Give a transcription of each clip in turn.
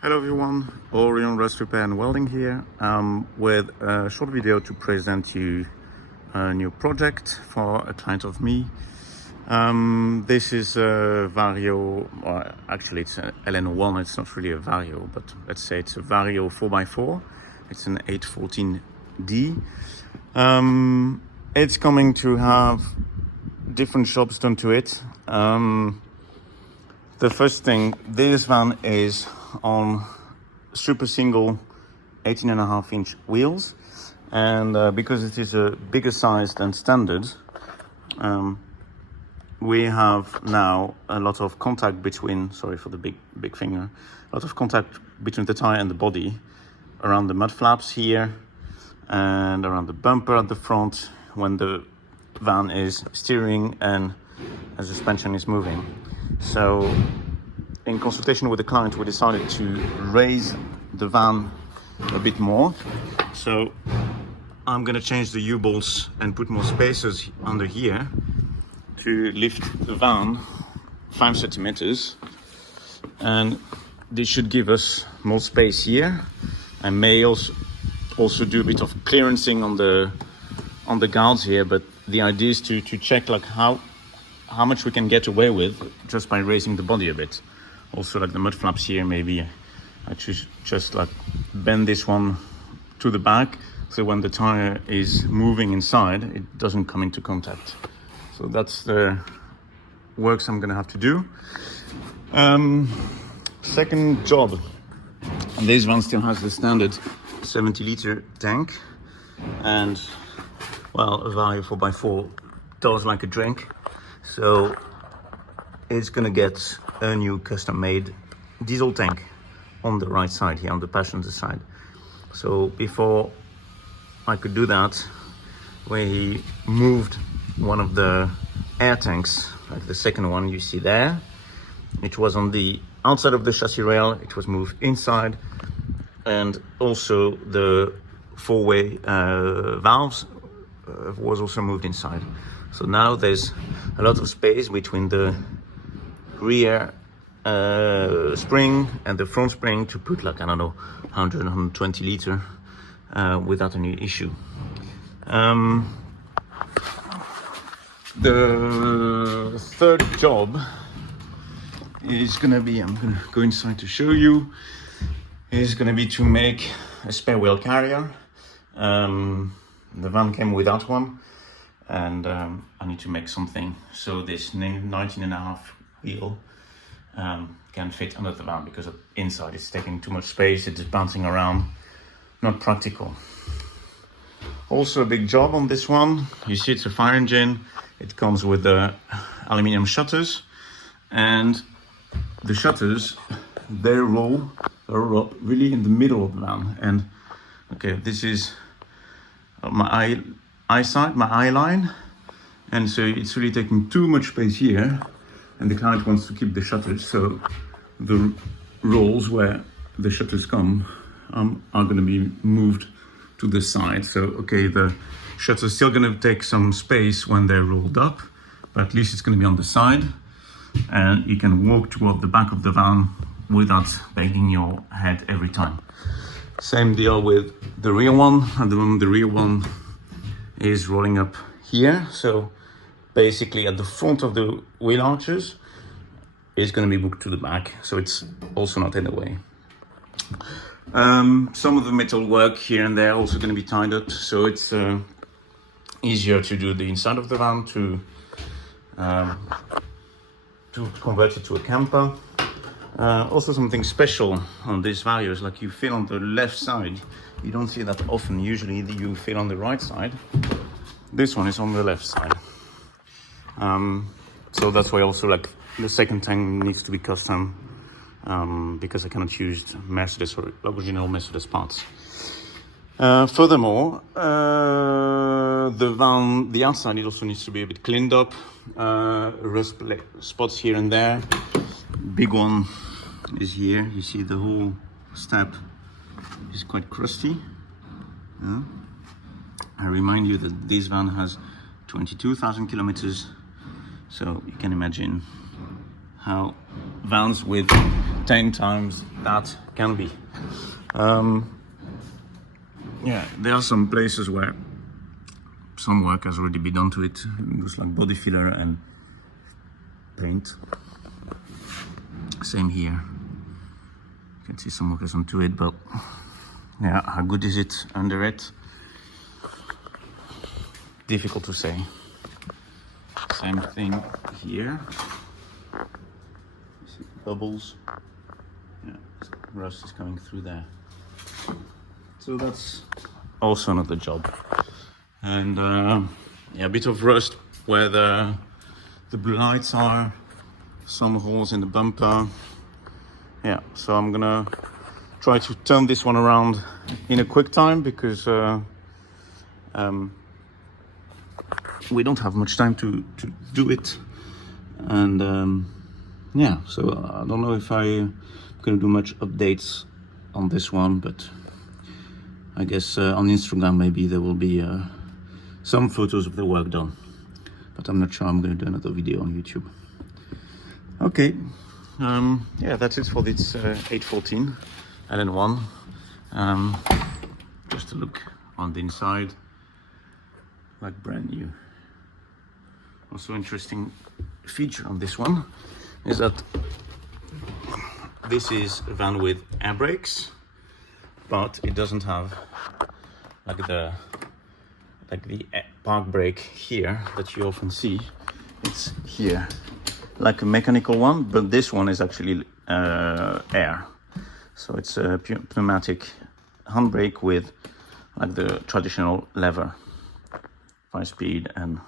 Hello everyone, Orion Rust Repair and Welding here with a short video to present you a new project for a client of me. This is a Vario, or actually it's an LN1, it's not really a Vario, but let's say it's a Vario 4x4. It's an 814D. It's coming to have different jobs done to it. The first thing, this van is on super single 18.5-inch wheels, and because it is a bigger size than standard, we have now a lot of contact between, sorry for the big finger, a lot of contact between the tire and the body around the mud flaps here and around the bumper at the front when the van is steering and as the suspension is moving. So in consultation with the client, we decided to raise the van a bit more. So I'm going to change the U-bolts and put more spacers under here to lift the van 5 centimeters, and this should give us more space here, and may also do a bit of clearancing on the guards here. But the idea is to check like how much we can get away with just by raising the body a bit. Also, like the mud flaps here, maybe I just like bend this one to the back, so when the tire is moving inside, it doesn't come into contact. So that's the works I'm gonna have to do. Second job, and this one still has the standard 70-liter tank, and well, a Vario 4x4 does like a drink, so it's gonna get a new custom-made diesel tank on the right side here, on the passenger side. So before I could do that, we moved one of the air tanks, like the second one you see there. It was on the outside of the chassis rail, it was moved inside, and also the four-way valves was also moved inside. So now there's a lot of space between the rear spring and the front spring to put, like, I don't know, 100, 120 liter without any issue. The third job is gonna be, I'm gonna go inside to show you, is gonna be to make a spare wheel carrier. The van came without one, and I need to make something so this 19.5 wheel can fit under the van, because inside it's taking too much space, it's bouncing around, not practical. Also a big job on this one. You see it's a fire engine. It comes with the aluminium shutters, and the shutters, they roll up really in the middle of the van. And okay, this is my eye line, and so it's really taking too much space here, and the client wants to keep the shutters, so the rolls where the shutters come are going to be moved to the side. So okay, the shutters still going to take some space when they're rolled up, but at least it's going to be on the side, and you can walk toward the back of the van without banging your head every time. Same deal with the rear one. At the moment the rear one is rolling up here, so basically at the front of the wheel arches is going to be booked to the back, so it's also not in the way. Some of the metal work here and there also going to be tied up, so it's easier to do the inside of the van to convert it to a camper. Also something special on this Vario is, like, you feel on the left side. You don't see that often. Usually you feel on the right side. This one is on the left side. So that's why also, like, the second tank needs to be custom, because I cannot use Mercedes or original Mercedes parts. Furthermore, the van, the outside, it also needs to be a bit cleaned up. Rust spots here and there. Big one is here. You see the whole step is quite crusty. I remind you that this van has 22,000 kilometers, so you can imagine how vans with 10 times that can be. Yeah, there are some places where some work has already been done to it. It looks like body filler and paint. Same here. You can see some work has done to it, but yeah, how good is it under it? Difficult to say. Same thing here. You see bubbles. Yeah, rust is coming through there. So that's also another job. And yeah, a bit of rust where the blue lights are, some holes in the bumper. Yeah, so I'm gonna try to turn this one around in a quick time because we don't have much time to do it. And yeah, so I don't know if I'm gonna do much updates on this one, but I guess on Instagram maybe there will be some photos of the work done, but I'm not sure I'm going to do another video on YouTube. Okay, yeah, that's it for this 814 LN1. Just a look on the inside, like brand new. Also interesting feature on this one is that this is a van with air brakes, but it doesn't have like the park brake here that you often see. It's here, like a mechanical one, but this one is actually air. So it's a pneumatic handbrake with like the traditional lever, 5-speed and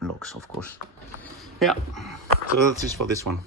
locks, of course. Yeah, so that's it for this one.